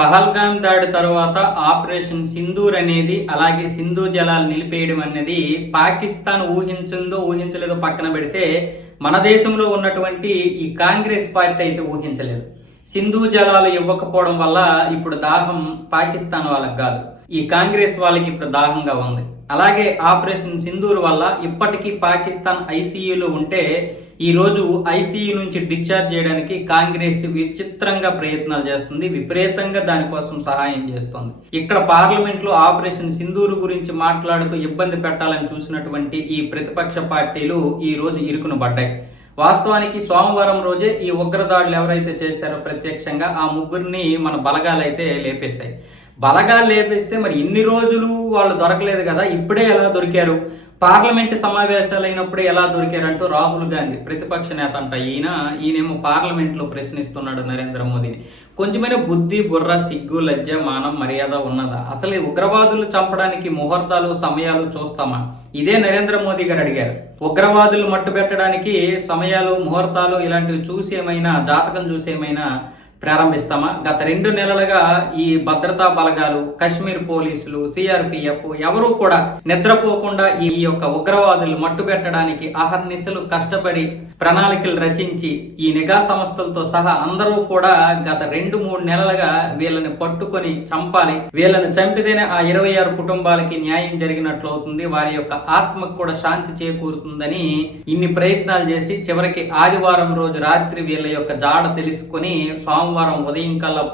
పహల్గామ్ దాడి తర్వాత ఆపరేషన్ సింధూర్ అనేది, అలాగే సింధు జలాలు నిలిపేయడం అనేది పాకిస్తాన్ ఊహించిందో ఊహించలేదో పక్కన పెడితే మన దేశంలో ఉన్నటువంటి ఈ కాంగ్రెస్ పార్టీ అయితే ఊహించలేదు. సింధు జలాలు ఇవ్వకపోవడం వల్ల ఇప్పుడు దాహం పాకిస్తాన్ వాళ్ళకి కాదు, ఈ కాంగ్రెస్ వాళ్ళకి ఇప్పుడు దాహంగా ఉంది. అలాగే ఆపరేషన్ సింధూర్ వల్ల ఇప్పటికీ పాకిస్తాన్ ఐసీయూలో ఉంటే ఈ రోజు ఐసీయూ నుంచి డిశ్చార్జ్ చేయడానికి కాంగ్రెస్ విచిత్రంగా ప్రయత్నాలు చేస్తుంది, విపరీతంగా దానికోసం సహాయం చేస్తుంది. ఇక్కడ పార్లమెంట్ లో ఆపరేషన్ సింధూర్ గురించి మాట్లాడుతూ ఇబ్బంది పెట్టాలని చూసినటువంటి ఈ ప్రతిపక్ష పార్టీలు ఈ రోజు ఇరుకును పడ్డాయి. వాస్తవానికి సోమవారం రోజే ఈ ఉగ్రదాడులు ఎవరైతే చేశారో ప్రత్యక్షంగా ఆ ముగ్గురిని మన బలగాలైతే లేపేశాయి. బలగాలు లేపేస్తే మరి ఇన్ని రోజులు వాళ్ళు దొరకలేదు కదా, ఇప్పుడే ఎలా దొరికారు, పార్లమెంట్ సమావేశాలు అయినప్పుడే ఎలా దొరికారంటూ రాహుల్ గాంధీ ప్రతిపక్ష నేత అంట, ఈయనేమో పార్లమెంట్లో ప్రశ్నిస్తున్నాడు నరేంద్ర మోదీని. కొంచెమైనా బుద్ధి, బుర్ర, సిగ్గు, లజ్జ, మానం, మర్యాద ఉన్నదా? అసలు ఉగ్రవాదులు చంపడానికి ముహూర్తాలు, సమయాలు చూస్తామా? ఇదే నరేంద్ర మోదీ గారు అడిగారు. ఉగ్రవాదులు మట్టు పెట్టడానికి సమయాలు, ముహూర్తాలు ఇలాంటివి చూసేమైనా, జాతకం చూసేమైనా ప్రారంభిస్తామా? గత 2 నెలలుగా ఈ భద్రతా బలగాలు, కశ్మీర్ పోలీసులు, సిఆర్పిఎఫ్ ఎవరూ కూడా నిద్రపోకుండా ఈ యొక్క ఉగ్రవాదులు మట్టు పెట్టడానికి అహర్నిశలు కష్టపడి ప్రణాళికలు రచించి ఈ నిఘా సంస్థలతో సహా అందరూ కూడా గత 2-3 నెలలుగా వీళ్ళని పట్టుకొని చంపాలి, వీళ్ళని చంపితేనే ఆ 26 కుటుంబాలకి న్యాయం జరిగినట్లు అవుతుంది, వారి యొక్క ఆత్మకు కూడా శాంతి చేకూరుతుందని ఇన్ని ప్రయత్నాలు చేసి చివరికి ఆదివారం రోజు రాత్రి వీళ్ళ యొక్క జాడ తెలుసుకొని సోమవారం ఉదయం కల్లా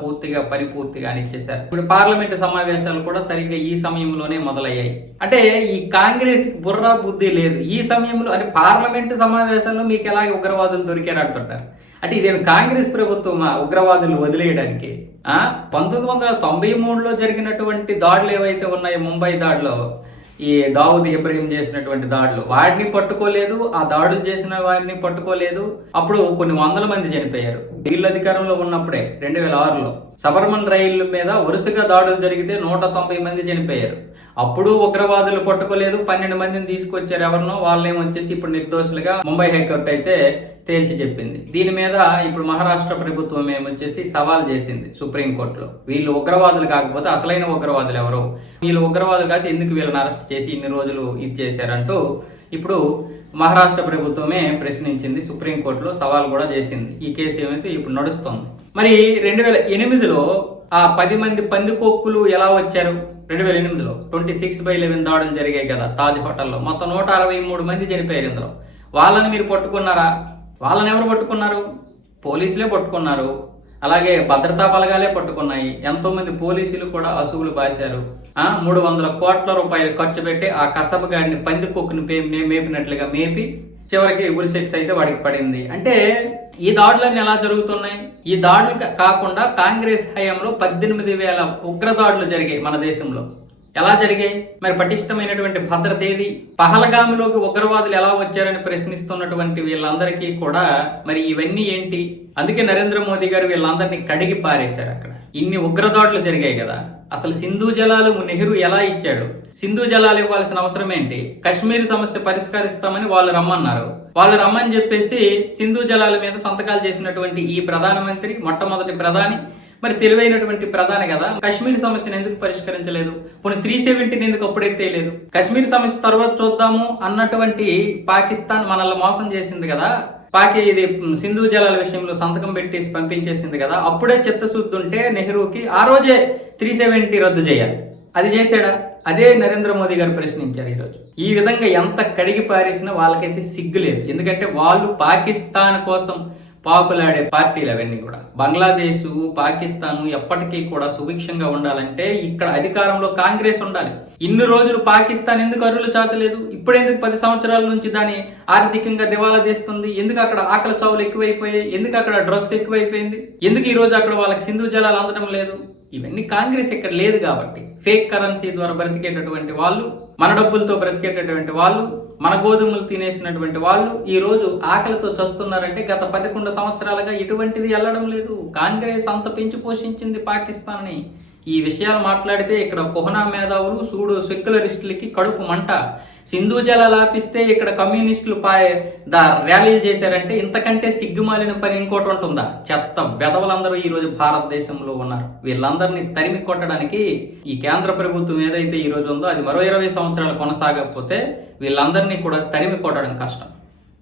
పరిపూర్తిగా అనిచ్చేశారు. ఇప్పుడు పార్లమెంటు సమావేశాలు కూడా సరిగ్గా ఈ సమయంలోనే మొదలయ్యాయి. అంటే ఈ కాంగ్రెస్ బుర్రా బుద్ధి లేదు. ఈ సమయంలో అంటే పార్లమెంటు సమావేశాల్లో మీకు ఎలాగ ఉగ్రవాదులు దొరికారు అంటుంటారు. అంటే ఇదేమి కాంగ్రెస్ ప్రభుత్వమా ఉగ్రవాదులు వదిలేయడానికి? 1993లో జరిగినటువంటి దాడులు ఏవైతే ఉన్నాయో, ముంబై దాడిలో ఈ దావుద్ ఇబ్రహీం చేసినటువంటి దాడులు, వాడిని పట్టుకోలేదు, ఆ దాడులు చేసిన వారిని పట్టుకోలేదు. అప్పుడు కొన్ని వందల మంది చనిపోయారు. వీళ్ళు అధికారంలో ఉన్నప్పుడే 2006లో సబర్మన్ రైళ్ల మీద వరుసగా దాడులు జరిగితే 190 మంది చనిపోయారు. అప్పుడు ఉగ్రవాదులు పట్టుకోలేదు, 12 మందిని తీసుకొచ్చారు. ఎవరినో వాళ్ళేమొచ్చేసి ఇప్పుడు నిర్దోషులుగా ముంబై హైకోర్టు అయితే తేల్చి చెప్పింది. దీని మీద ఇప్పుడు మహారాష్ట్ర ప్రభుత్వం ఏమొచ్చేసి సవాల్ చేసింది సుప్రీంకోర్టులో. వీళ్ళు ఉగ్రవాదులు కాకపోతే అసలైన ఉగ్రవాదులు ఎవరు, వీళ్ళు ఉగ్రవాదులు కాదు ఎందుకు వీళ్ళని అరెస్ట్ చేసి ఇన్ని రోజులు ఇది చేశారంటూ ఇప్పుడు మహారాష్ట్ర ప్రభుత్వమే ప్రశ్నించింది, సుప్రీంకోర్టులో సవాల్ కూడా చేసింది. ఈ కేసు ఏమైతే ఇప్పుడు నడుస్తుంది. మరి 2008లో ఆ 10 మంది పందికొక్కులు ఎలా వచ్చారు? 2008లో 26/11 దాడులు జరిగాయి కదా తాజ్ హోటల్లో, మొత్తం 163 మంది చనిపోయారు. ఇందులో వాళ్ళని మీరు పట్టుకున్నారా? వాళ్ళని ఎవరు పట్టుకున్నారు? పోలీసులే పట్టుకున్నారు, అలాగే భద్రతా బలగాలే పట్టుకున్నాయి. ఎంతో మంది పోలీసులు కూడా అసువులు బాశారు. 300 కోట్ల రూపాయలు ఖర్చు పెట్టి ఆ కసబ్ గాడిని పందికొక్కుని మేపినట్లుగా మేపి చివరికి ఉరిశిక్ష అయితే వాడికి పడింది. అంటే ఈ దాడులన్నీ ఎలా జరుగుతున్నాయి? ఈ దాడులు కాకుండా కాంగ్రెస్ హయాంలో 18,000 ఉగ్రదాడులు జరిగాయి మన దేశంలో. ఎలా జరిగాయి? మరి పటిష్టమైనటువంటి భద్రత ఏది? పహల్గామ్లోకి ఉగ్రవాదులు ఎలా వచ్చారని ప్రశ్నిస్తున్నటువంటి వీళ్ళందరికీ కూడా మరి ఇవన్నీ ఏంటి? అందుకే నరేంద్ర మోదీ గారు వీళ్ళందరినీ కడిగి పారేశారు. అక్కడ ఇన్ని ఉగ్రదాడులు జరిగాయి కదా, అసలు సింధు జలాలు నెహ్రూ ఎలా ఇచ్చాడు? సింధు జలాలు ఇవ్వాల్సిన అవసరం ఏంటి? కశ్మీర్ సమస్య పరిష్కరిస్తామని వాళ్ళు రమ్మన్నారు. వాళ్ళు రమ్మని చెప్పేసి సింధు జలాల మీద సంతకాలు చేసినటువంటి ఈ ప్రధానమంత్రి, మొట్టమొదటి ప్రధాని, మరి తెలివైనటువంటి ప్రధాని కదా, కశ్మీర్ సమస్యను ఎందుకు పరిష్కరించలేదు? పోనీ 370 ఎందుకు అప్పుడెత్తేయలేదు? కశ్మీర్ సమస్య తర్వాత చూద్దాము అన్నటువంటి పాకిస్తాన్ మనల్ని మోసం చేసింది కదా, ఇది సింధు జలాల విషయంలో సంతకం పెట్టేసి పంపించేసింది కదా, అప్పుడే చిత్తశుద్ధి ఉంటే నెహ్రూకి ఆ రోజే 370 రద్దు చేయాలి. అది చేశాడా? అదే నరేంద్ర మోదీ గారు ప్రశ్నించారు ఈరోజు. ఈ విధంగా ఎంత కడిగి పారేసినా వాళ్ళకైతే సిగ్గు లేదు. ఎందుకంటే వాళ్ళు పాకిస్తాన్ కోసం పాకులాడే పార్టీలు అవన్నీ కూడా. బంగ్లాదేశ్, పాకిస్తాను ఎప్పటికీ కూడా సుభిక్షంగా ఉండాలంటే ఇక్కడ అధికారంలో కాంగ్రెస్ ఉండాలి. ఇన్ని రోజులు పాకిస్తాన్ ఎందుకు అరువులు చాచలేదు? ఇప్పుడు ఎందుకు 10 సంవత్సరాల నుంచి దాన్ని ఆర్థికంగా దివాలా తీస్తుంది? ఎందుకు అక్కడ ఆకలి చావులు ఎక్కువైపోయాయి? ఎందుకు అక్కడ డ్రగ్స్ ఎక్కువైపోయింది? ఎందుకు ఈ రోజు అక్కడ వాళ్ళకి సింధు జలాలు అందడం లేదు? ఇవన్నీ కాంగ్రెస్ ఇక్కడ లేదు కాబట్టి. ఫేక్ కరెన్సీ ద్వారా బ్రతికేటటువంటి వాళ్ళు, మన డబ్బులతో బ్రతికేటటువంటి వాళ్ళు, మన గోధుమలు తినేసినటువంటి వాళ్ళు ఈ రోజు ఆకలితో చస్తున్నారంటే గత 11 సంవత్సరాలుగా ఎటువంటిది వెళ్ళడం లేదు. కాంగ్రెస్ అంత పెంచి పోషించింది పాకిస్తాన్ని. ఈ విషయాలు మాట్లాడితే ఇక్కడ కుహనా మేధావులు సూడు సెక్యులరిస్టులకి కడుపు మంట. సింధు జలాలు ఆపిస్తే ఇక్కడ కమ్యూనిస్టులు ర్యాలీలు చేశారంటే ఇంతకంటే సిగ్గుమాలిన పని ఇంకోటి ఉంటుందా? చెత్త వెధవలందరూ ఈరోజు భారతదేశంలో ఉన్నారు. వీళ్ళందరినీ తరిమి కొట్టడానికి ఈ కేంద్ర ప్రభుత్వం ఏదైతే ఈరోజు ఉందో అది మరో 20 సంవత్సరాలు కొనసాగకపోతే వీళ్ళందరినీ కూడా తరిమి కొట్టడం కష్టం.